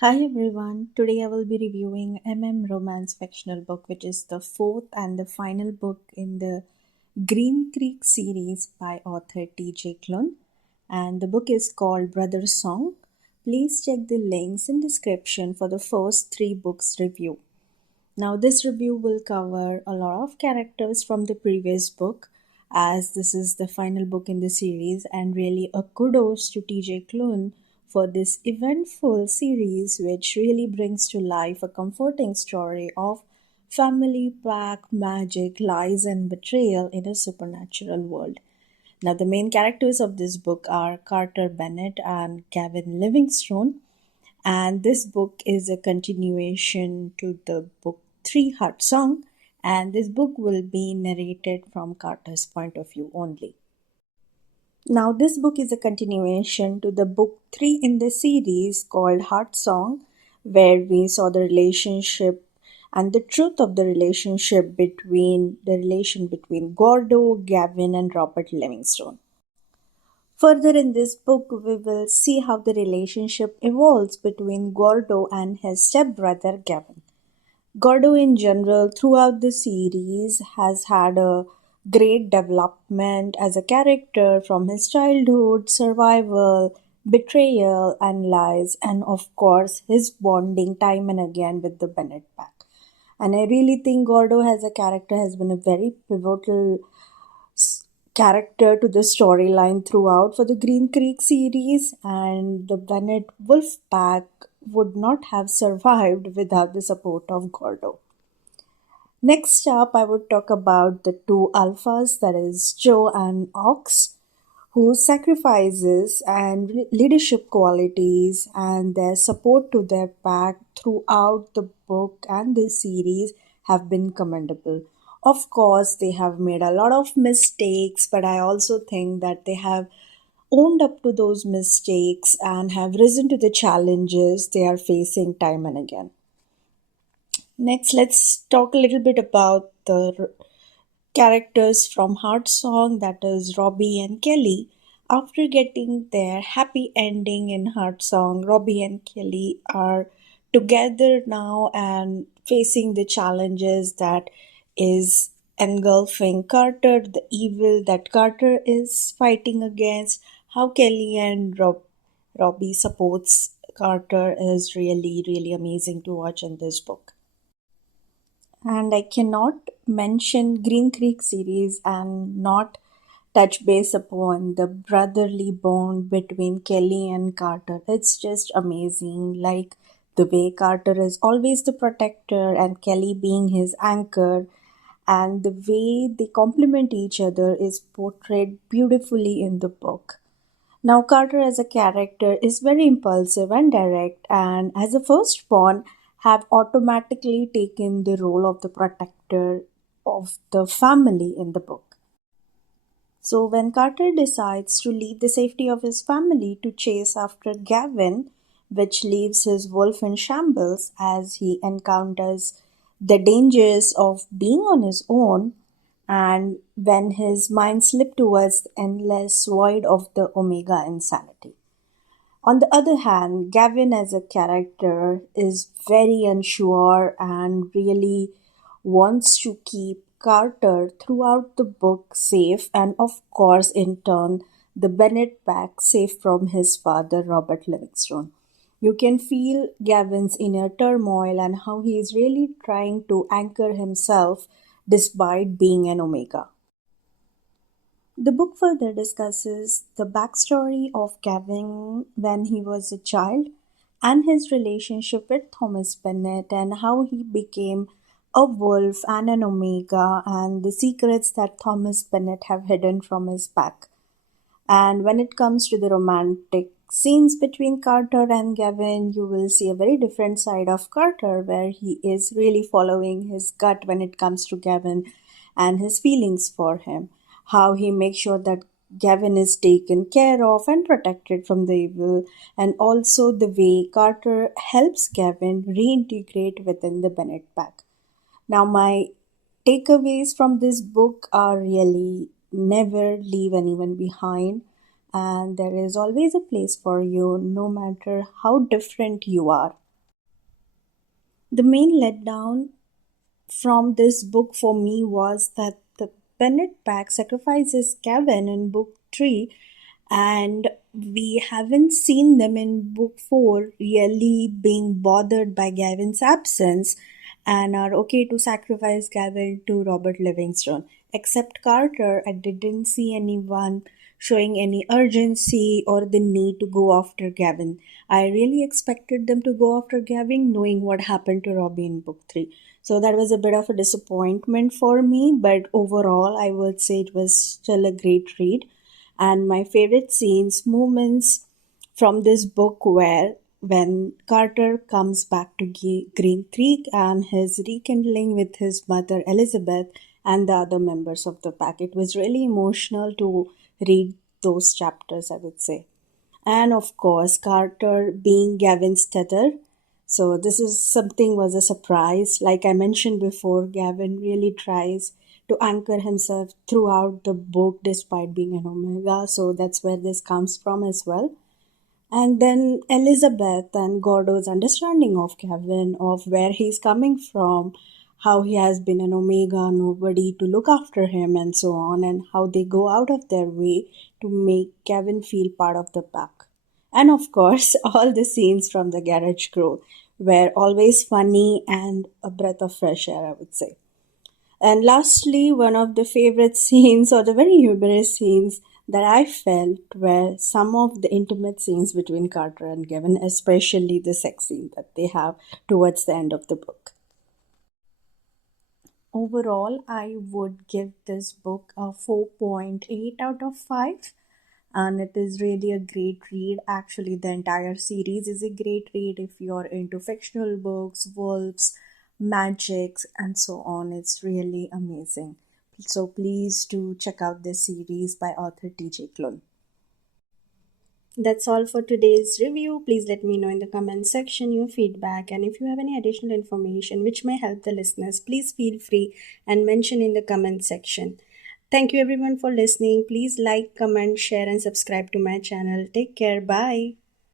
Hi everyone, today I will be reviewing romance fictional book, which is the fourth and the final book in the Green Creek series by author TJ Klune, and the book is called BROTHERSONG. Please check the links in description for the first three books review. Now this review will cover a lot of characters from the previous book, as this is the final book in the series, and really a kudos to TJ Klune for this eventful series, which really brings to life a comforting story of family pack, magic, lies, and betrayal in a supernatural world. Now, the main characters of this book are Carter Bennett and Gavin Livingstone, and this book is a continuation to the book 3 HEARTSONG, and this book will be narrated from Carter's point of view only. Now, this book is a continuation to the book 3 in the series called HEARTSONG, where we saw the relationship and the truth of the relationship between the relation between Gordo, Gavin, and Robert Livingstone. Further in this book, we will see how the relationship evolves between Gordo and his stepbrother Gavin. Gordo, in general, throughout the series, has had a great development as a character from his childhood, survival, betrayal, and lies, and of course, his bonding time and again with the Bennett pack. And I really think Gordo as a character has been a very pivotal character to the storyline throughout for the Green Creek series, and the Bennett Wolf pack would not have survived without the support of Gordo. Next up, I would talk about the two alphas, that is Joe and Ox, whose sacrifices and leadership qualities and their support to their pack throughout the book and the series have been commendable. Of course, they have made a lot of mistakes, but I also think that they have owned up to those mistakes and have risen to the challenges they are facing time and again. Next, let's talk a little bit about the characters from HEARTSONG, that is Robbie and Kelly. After getting their happy ending in HEARTSONG, Robbie and Kelly are together now and facing the challenges that is engulfing Carter, the evil that Carter is fighting against. How Kelly and Robbie supports Carter is really, really amazing to watch in this book. And I cannot mention Green Creek series and not touch base upon the brotherly bond between Kelly and Carter. It's just amazing. Like the way Carter is always the protector and Kelly being his anchor, and the way they complement each other is portrayed beautifully in the book. Now, Carter as a character is very impulsive and direct, and as a firstborn, have automatically taken the role of the protector of the family in the book. So, when Carter decides to leave the safety of his family to chase after Gavin, which leaves his wolf in shambles as he encounters the dangers of being on his own, and when his mind slipped towards the endless void of the Omega insanity. On the other hand, Gavin as a character is very unsure and really wants to keep Carter throughout the book safe, and of course, in turn, the Bennett pack safe from his father, Robert Livingstone. You can feel Gavin's inner turmoil and how he is really trying to anchor himself despite being an Omega. The book further discusses the backstory of Gavin when he was a child and his relationship with Thomas Bennett and how he became a wolf and an omega and the secrets that Thomas Bennett have hidden from his pack. And when it comes to the romantic scenes between Carter and Gavin, you will see a very different side of Carter where he is really following his gut when it comes to Gavin and his feelings for him. How he makes sure that Gavin is taken care of and protected from the evil, and also the way Carter helps Gavin reintegrate within the Bennett pack. Now, my takeaways from this book are really never leave anyone behind, and there is always a place for you no matter how different you are. The main letdown from this book for me was that the Bennett pack sacrifices Gavin in book 3, and we haven't seen them in book 4 really being bothered by Gavin's absence and are okay to sacrifice Gavin to Robert Livingstone. Except Carter, I didn't see anyone showing any urgency or the need to go after Gavin. I really expected them to go after Gavin knowing what happened to Robbie in book 3. So that was a bit of a disappointment for me, but overall, I would say it was still a great read. And my favorite scenes, moments from this book were when Carter comes back to Green Creek and his rekindling with his mother Elizabeth and the other members of the pack. It was really emotional to read those chapters, I would say. And of course, Carter being Gavin's tether. So this is something was a surprise. Like I mentioned before, Gavin really tries to anchor himself throughout the book despite being an Omega. So that's where this comes from as well. And then Elizabeth and Gordo's understanding of Gavin, of where he's coming from, how he has been an Omega, nobody to look after him, and so on, and how they go out of their way to make Gavin feel part of the pack. And of course, all the scenes from the Garage Grove were always funny and a breath of fresh air, I would say. And lastly, one of the favorite scenes or the very humorous scenes that I felt were some of the intimate scenes between Carter and Gavin, especially the sex scene that they have towards the end of the book. Overall, I would give this book a 4.8 out of 5, and it is really a great read. Actually, the entire series is a great read if you're into fictional books, wolves, magics, and so on. It's really amazing. So please do check out this series by author TJ Klune. That's all for today's review. Please let me know in the comment section your feedback, and if you have any additional information which may help the listeners, please feel free and mention in the comment section. Thank you everyone for listening. Please like, comment, share and subscribe to my channel. Take care. Bye.